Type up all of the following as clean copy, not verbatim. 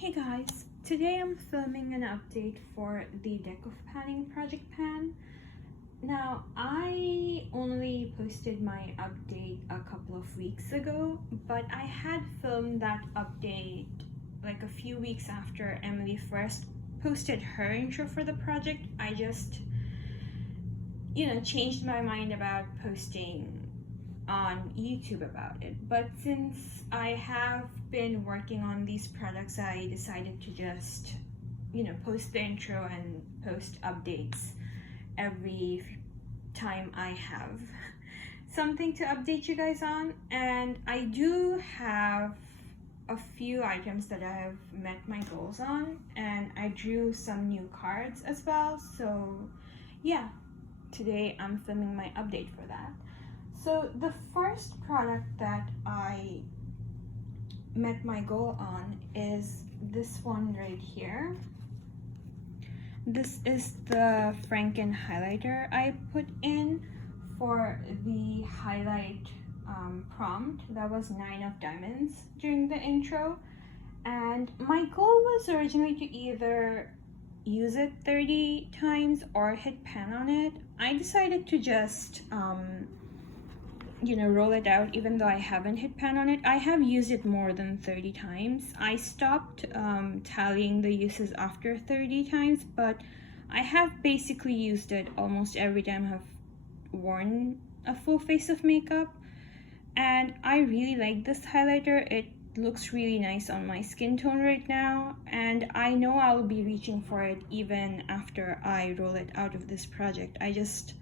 Hey guys, today I'm filming an update for the Deck of Panning Project Pan. Now, I only posted my update a couple of weeks ago, but I had filmed that update like a few weeks after Emily first posted her intro for the project. I just, changed my mind about posting on YouTube about it. But since I have been working on these products, I decided to just, post the intro and post updates every time I have something to update you guys on. And I do have a few items that I have met my goals on, and I drew some new cards as well. So yeah, today I'm filming my update for that. So the first product that I met my goal on is this one right here. This is the Franken highlighter I put in for the highlight prompt. That was 9 of diamonds during the intro. And my goal was originally to either use it 30 times or hit pan on it. I decided to just roll it out, even though I haven't hit pan on it. I have used it more than 30 times. I stopped tallying the uses after 30 times, but I have basically used it almost every time I've worn a full face of makeup. And I really like this highlighter. It looks really nice on my skin tone right now, and I know I'll be reaching for it even after I roll it out of this project. I just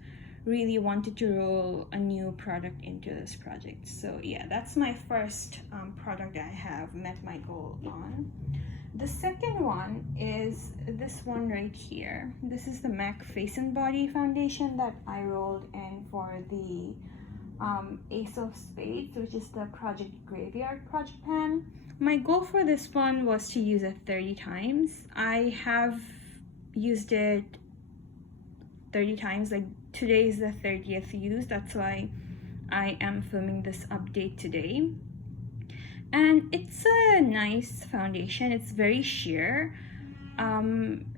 really wanted to roll a new product into this project. So yeah, that's my first product I have met my goal on. The second one is this one right here. This is the MAC Face and Body foundation that I rolled in for the Ace of Spades, which is the Project Graveyard project pan. My goal for this one was to use it 30 times. I have used it 30 times, like today is the 30th use. That's why I am filming this update today. And it's a nice foundation. It's very sheer.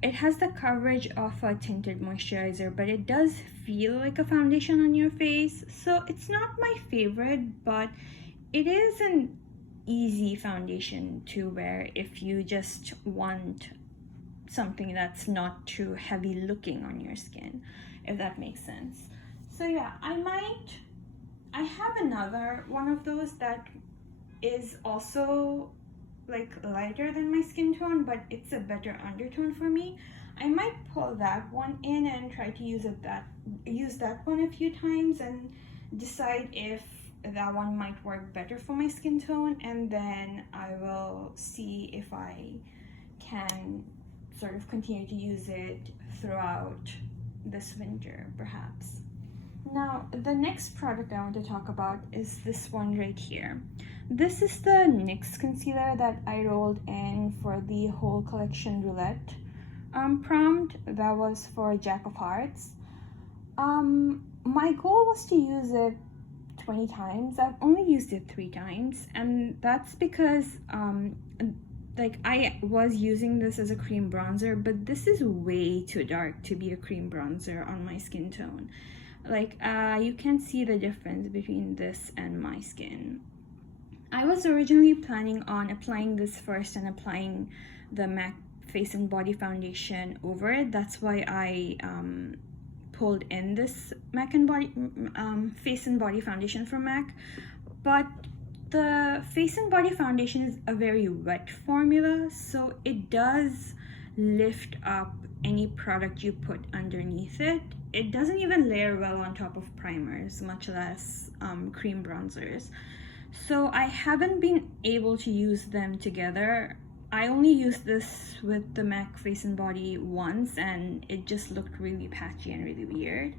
It has the coverage of a tinted moisturizer, but it does feel like a foundation on your face. So it's not my favorite, but it is an easy foundation to wear if you just want something that's not too heavy looking on your skin, if that makes sense. So yeah, I have another one of those that is also like lighter than my skin tone, but it's a better undertone for me. I might pull that one in and try to use that one a few times and decide if that one might work better for my skin tone, and then I will see if I can sort of continue to use it throughout this winter, perhaps. Now, the next product I want to talk about is this one right here. This is the NYX concealer that I rolled in for the whole collection roulette prompt. That was for Jack of Hearts. My goal was to use it 20 times. I've only used it 3 times, and that's because I was using this as a cream bronzer, but this is way too dark to be a cream bronzer on my skin tone. You can see the difference between this and my skin. I was originally planning on applying this first and applying the MAC Face and Body foundation over it. That's why I pulled in this MAC and Body Face and Body foundation from MAC. But the Face and Body foundation is a very wet formula, so it does lift up any product you put underneath it. It doesn't even layer well on top of primers, much less cream bronzers. So I haven't been able to use them together. I only used this with the MAC Face and Body once, and it just looked really patchy and really weird.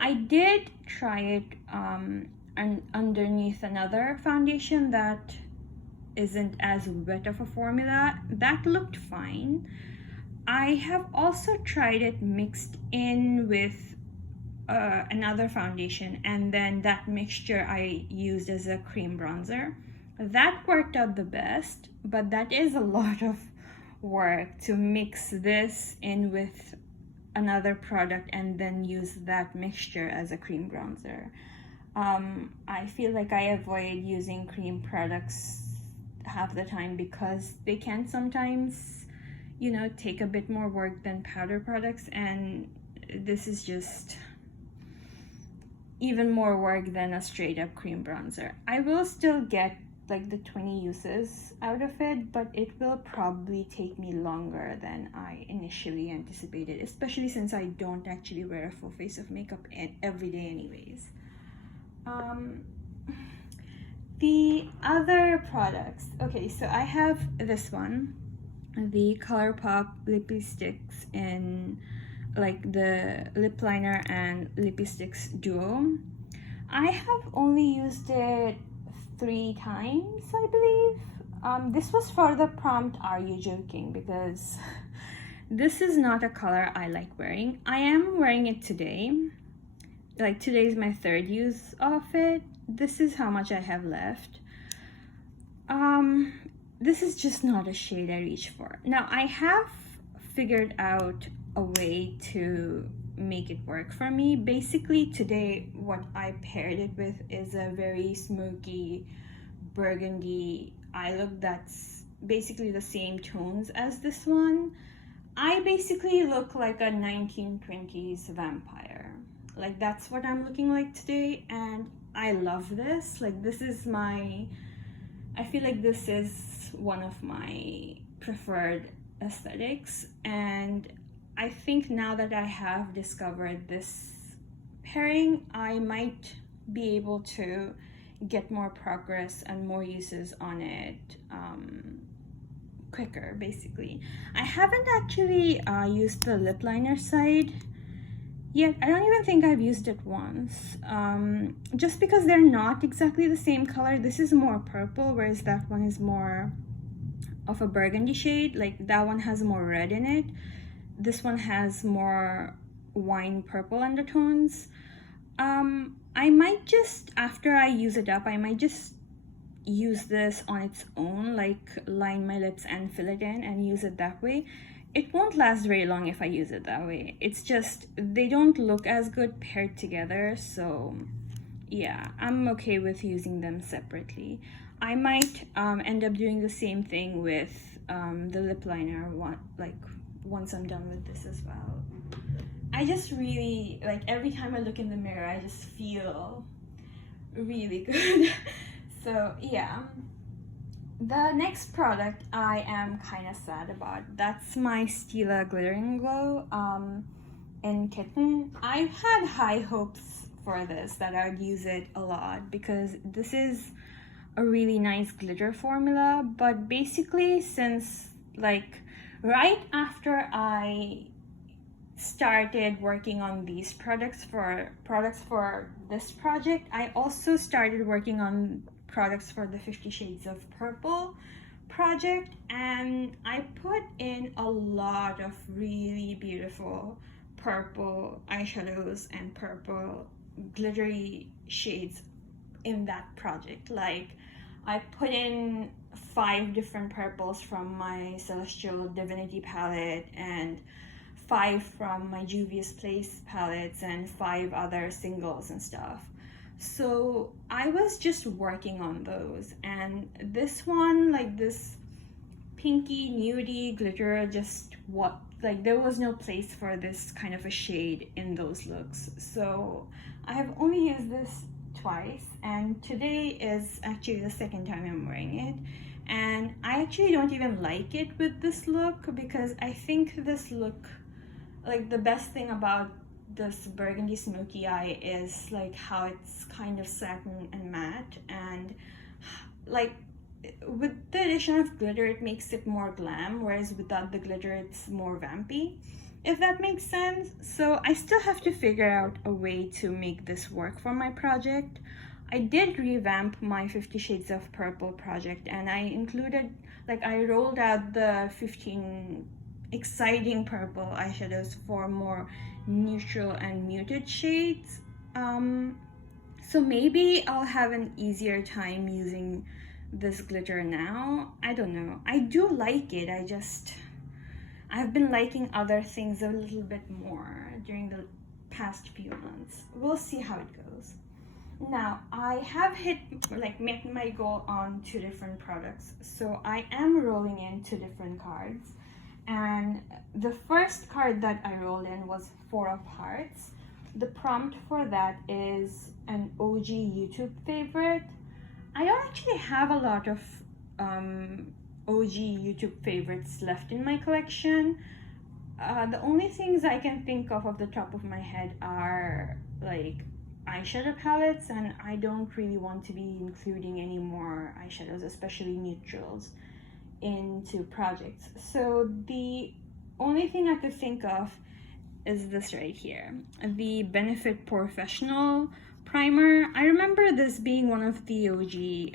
I did try it and underneath another foundation that isn't as wet of a formula. That looked fine. I have also tried it mixed in with another foundation, and then that mixture I used as a cream bronzer. That worked out the best, but that is a lot of work to mix this in with another product and then use that mixture as a cream bronzer. I feel like I avoid using cream products half the time because they can sometimes, you know, take a bit more work than powder products, and this is just even more work than a straight up cream bronzer. I will still get like the 20 uses out of it, but it will probably take me longer than I initially anticipated, especially since I don't actually wear a full face of makeup every day anyways. The other products, okay, so I have this one, the ColourPop lippy sticks in like the lip liner and lippy sticks duo. I have only used it 3 times, I believe. This was for the prompt, "Are you joking?" because this is not a color I like wearing. I am wearing it today. Like, today is my 3rd use of it. This is how much I have left. This is just not a shade I reach for. Now, I have figured out a way to make it work for me. Basically, today what I paired it with is a very smoky burgundy eye look that's basically the same tones as this one. I basically look like a 1920s vampire. Like, that's what I'm looking like today, and I love this. Like, this is I feel like this is one of my preferred aesthetics, and I think now that I have discovered this pairing, I might be able to get more progress and more uses on it quicker, basically. I haven't actually used the lip liner side yet. I don't even think I've used it once, just because they're not exactly the same color. This is more purple, whereas that one is more of a burgundy shade. Like, that one has more red in it. This one has more wine purple undertones. I might just, after I use it up, I might just use this on its own, like line my lips and fill it in and use it that way. It won't last very long if I use it that way. It's just, they don't look as good paired together, so yeah, I'm okay with using them separately. I might end up doing the same thing with the lip liner one, like once I'm done with this as well. I just really, like, every time I look in the mirror, I just feel really good. So yeah. The next product I am kind of sad about. That's my Stila Glittering Glow in Kitten. I've had high hopes for this, that I would use it a lot, because this is a really nice glitter formula. But basically, since like right after I started working on these products for this project, I also started working on products for the 50 Shades of Purple project, and I put in a lot of really beautiful purple eyeshadows and purple glittery shades in that project. Like, I put in 5 different purples from my Celestial Divinity palette, and 5 from my Juvia's Place palettes, and 5 other singles and stuff. So I was just working on those, and this one, like this pinky nudie glitter, just what, like, there was no place for this kind of a shade in those looks. So I have only used this twice, and today is actually the 2nd time I'm wearing it, and I actually don't even like it with this look, because I think this look, like, the best thing about this burgundy smoky eye is like how it's kind of satin and matte, and like with the addition of glitter it makes it more glam, whereas without the glitter it's more vampy, if that makes sense. So I still have to figure out a way to make this work for my project. I did revamp my 50 Shades of Purple project, and I included, like, I rolled out the 15 exciting purple eyeshadows for more neutral and muted shades. So maybe I'll have an easier time using this glitter now. I don't know. I do like it. I just, I've been liking other things a little bit more during the past few months. We'll see how it goes. Now, I have met my goal on 2 different products. So I am rolling in 2 different cards. And the first card that I rolled in was 4 of Hearts. The prompt for that is an OG YouTube favorite. I don't actually have a lot of OG YouTube favorites left in my collection. The only things I can think of the top of my head are like eyeshadow palettes, and I don't really want to be including any more eyeshadows, especially neutrals, into projects. So the only thing I could think of is this right here, the Benefit Professional primer. I remember this being one of the OG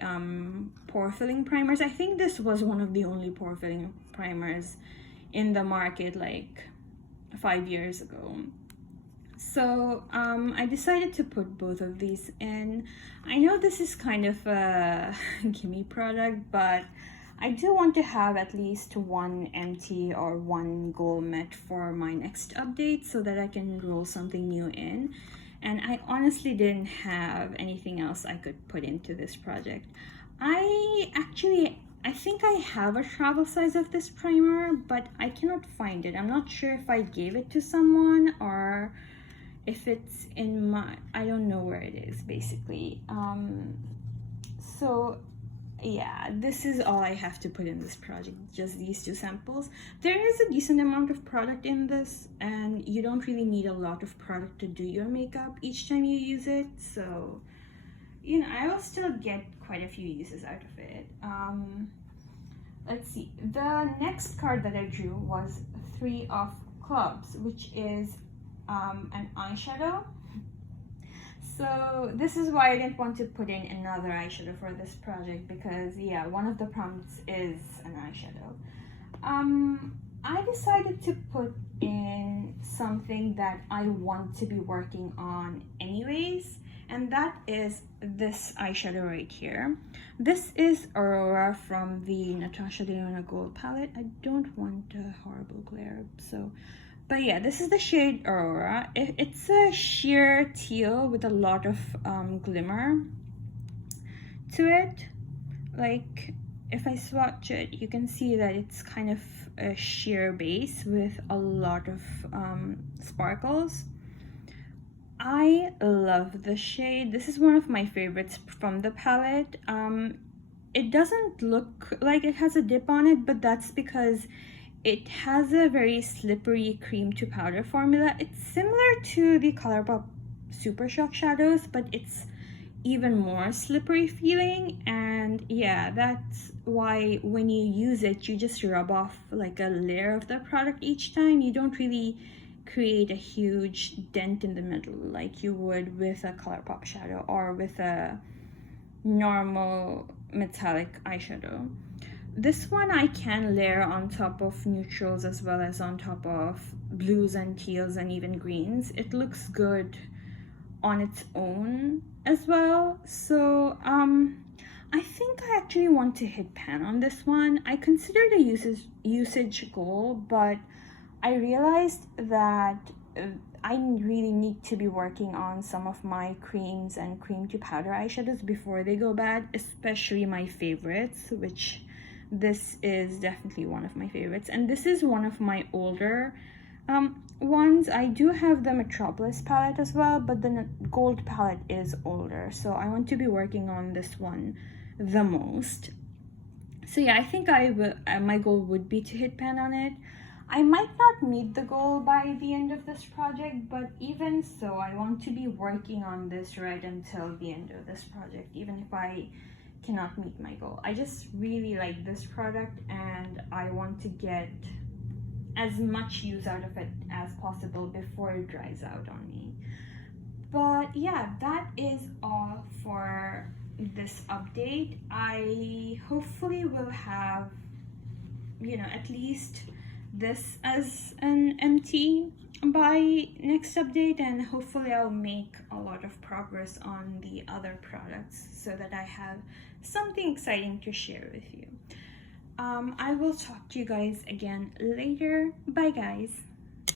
pore filling primers. I think this was one of the only pore filling primers in the market like 5 years ago. So I decided to put both of these in. I know this is kind of a gimme product, but I do want to have at least 1 empty or 1 gold met for my next update so that I can roll something new in. And I honestly didn't have anything else I could put into this project. I think I have a travel size of this primer, but I cannot find it. I'm not sure if I gave it to someone or if it's in my, I don't know where it is basically. So yeah, this is all I have to put in this project, just these 2 samples. There is a decent amount of product in this, and you don't really need a lot of product to do your makeup each time you use it. So, you know, I will still get quite a few uses out of it. Let's see. The next card that I drew was 3 of Clubs, which is an eyeshadow. So this is why I didn't want to put in another eyeshadow for this project, because yeah, one of the prompts is an eyeshadow. I decided to put in something that I want to be working on anyways, and that is this eyeshadow right here. This is Aurora from the Natasha Denona Gold palette. I don't want a horrible glare, so but yeah, this is the shade Aurora. It's a sheer teal with a lot of glimmer to it. Like, if I swatch it, you can see that it's kind of a sheer base with a lot of sparkles. I love the shade. This is one of my favorites from the palette. It doesn't look like it has a dip on it, but that's because it has a very slippery cream to powder formula. It's similar to the ColourPop Super Shock shadows, but it's even more slippery feeling. And yeah, that's why when you use it, you just rub off like a layer of the product each time. You don't really create a huge dent in the middle like you would with a ColourPop shadow or with a normal metallic eyeshadow. This one I can layer on top of neutrals as well as on top of blues and teals and even greens. It looks good on its own as well. So I think I actually want to hit pan on this one. I considered a usage goal, but I realized that I really need to be working on some of my creams and cream to powder eyeshadows before they go bad, especially my favorites, which this is definitely one of my favorites, and this is one of my older ones. I do have the Metropolis palette as well, but the gold palette is older, so I want to be working on this one the most. So yeah, I think I will. My goal would be to hit pan on it. I might not meet the goal by the end of this project, but even so, I want to be working on this right until the end of this project, even if I cannot meet my goal. I just really like this product and I want to get as much use out of it as possible before it dries out on me. But yeah, that is all for this update. I hopefully will have, you know, at least this as an empty by next update, and hopefully I'll make a lot of progress on the other products so that I have something exciting to share with you. I will talk to you guys again later. Bye, guys.